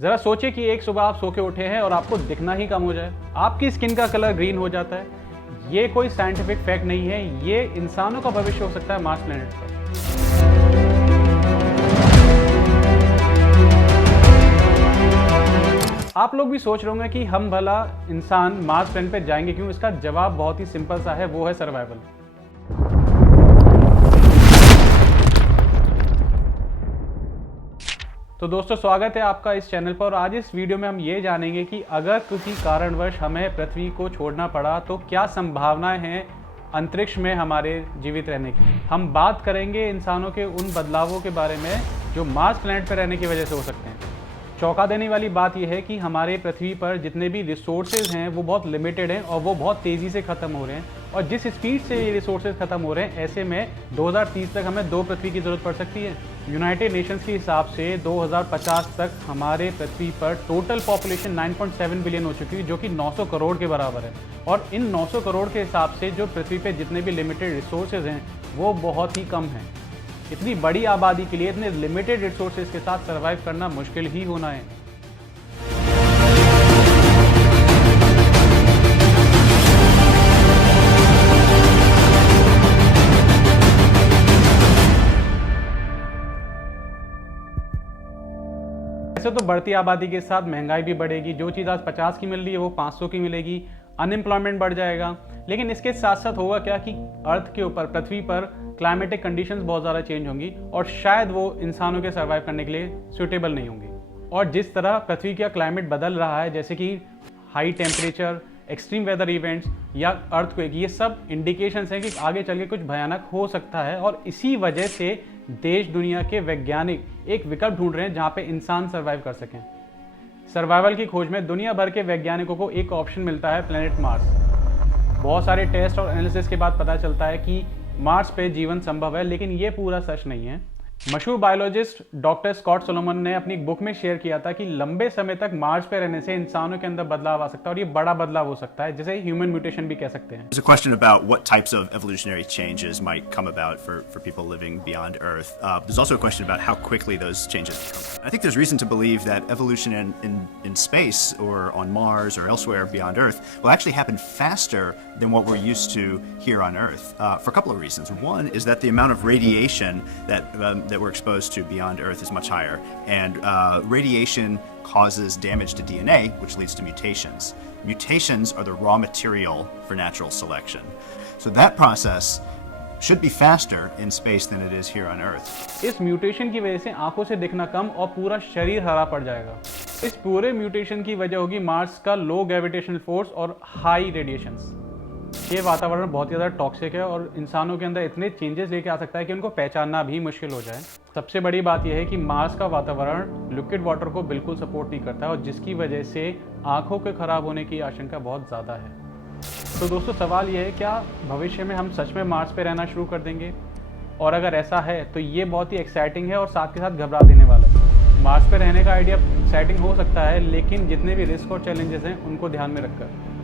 ज़रा सोचिए कि एक सुबह आप सो के उठे हैं और आपको दिखना ही कम हो जाए, आपकी स्किन का कलर ग्रीन हो जाता है। ये कोई साइंटिफिक फैक्ट नहीं है, ये इंसानों का भविष्य हो सकता है मार्स प्लेनेट पर। आप लोग भी सोच रहे होंगे कि हम भला इंसान मार्स प्लेनेट पर जाएंगे क्यों। इसका जवाब बहुत ही सिंपल सा है, वो है सर्वाइवल। तो दोस्तों, स्वागत है आपका इस चैनल पर। और आज इस वीडियो में हम ये जानेंगे कि अगर किसी कारणवश हमें पृथ्वी को छोड़ना पड़ा तो क्या संभावनाएं हैं अंतरिक्ष में हमारे जीवित रहने की। हम बात करेंगे इंसानों के उन बदलावों के बारे में जो मार्स प्लैनेट पर रहने की वजह से हो सकते हैं। चौंका देने वाली बात यह है कि हमारे पृथ्वी पर जितने भी रिसोर्सेज हैं वो बहुत लिमिटेड हैं और वो बहुत तेज़ी से ख़त्म हो रहे हैं। और जिस स्पीड से ये रिसोर्सेज ख़त्म हो रहे हैं, ऐसे में 2030 तक हमें 2 पृथ्वी की ज़रूरत पड़ सकती है। यूनाइटेड नेशंस के हिसाब से 2050 तक हमारे पृथ्वी पर टोटल पॉपुलेशन 9.7 बिलियन हो चुकी है, जो कि 900 करोड़ के बराबर है। और इन 900 करोड़ के हिसाब से जो पृथ्वी पर जितने भी लिमिटेड रिसोर्सेज हैं वो बहुत ही कम हैं। इतनी बड़ी आबादी के लिए इतने लिमिटेड रिसोर्सेज के साथ सर्वाइव करना मुश्किल ही होना है। ऐसे तो बढ़ती आबादी के साथ महंगाई भी बढ़ेगी। जो चीज़ आज 50 की मिल रही है वो 500 की मिलेगी। अनएम्प्लॉयमेंट बढ़ जाएगा। लेकिन इसके साथ साथ होगा क्या कि अर्थ के ऊपर, पृथ्वी पर क्लाइमेटिक कंडीशंस बहुत ज़्यादा चेंज होंगी और शायद वो इंसानों के सर्वाइव करने के लिए सूटेबल नहीं होंगी। और जिस तरह पृथ्वी का क्लाइमेट बदल रहा है, जैसे कि high temperature, extreme weather events या अर्थक्वेक, ये सब इंडिकेशंस हैं कि आगे चल के कुछ भयानक हो सकता है। और इसी वजह से देश दुनिया के वैज्ञानिक एक विकल्प ढूंढ रहे हैं जहां पे इंसान सर्वाइव कर सकें। सर्वाइवल की खोज में दुनिया भर के वैज्ञानिकों को एक ऑप्शन मिलता है, प्लेनेट मार्स। बहुत सारे टेस्ट और एनालिसिस के बाद पता चलता है कि मार्स पे जीवन संभव है, लेकिन ये पूरा सच नहीं है। मशहूर बायोलॉजिस्ट डॉक्टर स्कॉट सोलोमन ने अपनी एक बुक में शेयर किया था कि लंबे समय तक मार्स पे रहने से इंसानों के अंदर बदलाव आ सकता है और ये बड़ा बदलाव हो सकता है, जिसे ह्यूमन म्यूटेशन भी कह सकते हैं। There's a question about what types of evolutionary changes might come about for people living beyond Earth. There's also a question about how quickly those changes come. I think there's reason to believe that evolution in space or on Mars or elsewhere beyond Earth will actually happen faster than what we're used to here on Earth for a couple of reasons. One is that the amount of radiation that we're exposed to beyond Earth is much higher, and radiation causes damage to DNA, which leads to mutations. Mutations are the raw material for natural selection. So that process should be faster in space than it is here on Earth. इस mutation की वजह से आंखों से दिखना कम और पूरा शरीर हरा पड़ जाएगा। इस पूरे म्यूटेशन की वजह होगी मार्स का लो ग्रेविटेशनल फोर्स और हाई रेडिएशंस। ये वातावरण बहुत ज़्यादा टॉक्सिक है और इंसानों के अंदर इतने चेंजेस लेके आ सकता है कि उनको पहचानना भी मुश्किल हो जाए। सबसे बड़ी बात यह है कि मार्स का वातावरण लिक्विड वाटर को बिल्कुल सपोर्ट नहीं करता है और जिसकी वजह से आंखों के खराब होने की आशंका बहुत ज़्यादा है। तो दोस्तों, सवाल यह है, क्या भविष्य में हम सच में मार्स पे रहना शुरू कर देंगे? और अगर ऐसा है तो ये बहुत ही एक्साइटिंग है और साथ के साथ घबरा देने वाला है। मार्स पे रहने का आइडिया एक्साइटिंग हो सकता है, लेकिन जितने भी रिस्क और चैलेंजेस हैं उनको ध्यान में रखकर।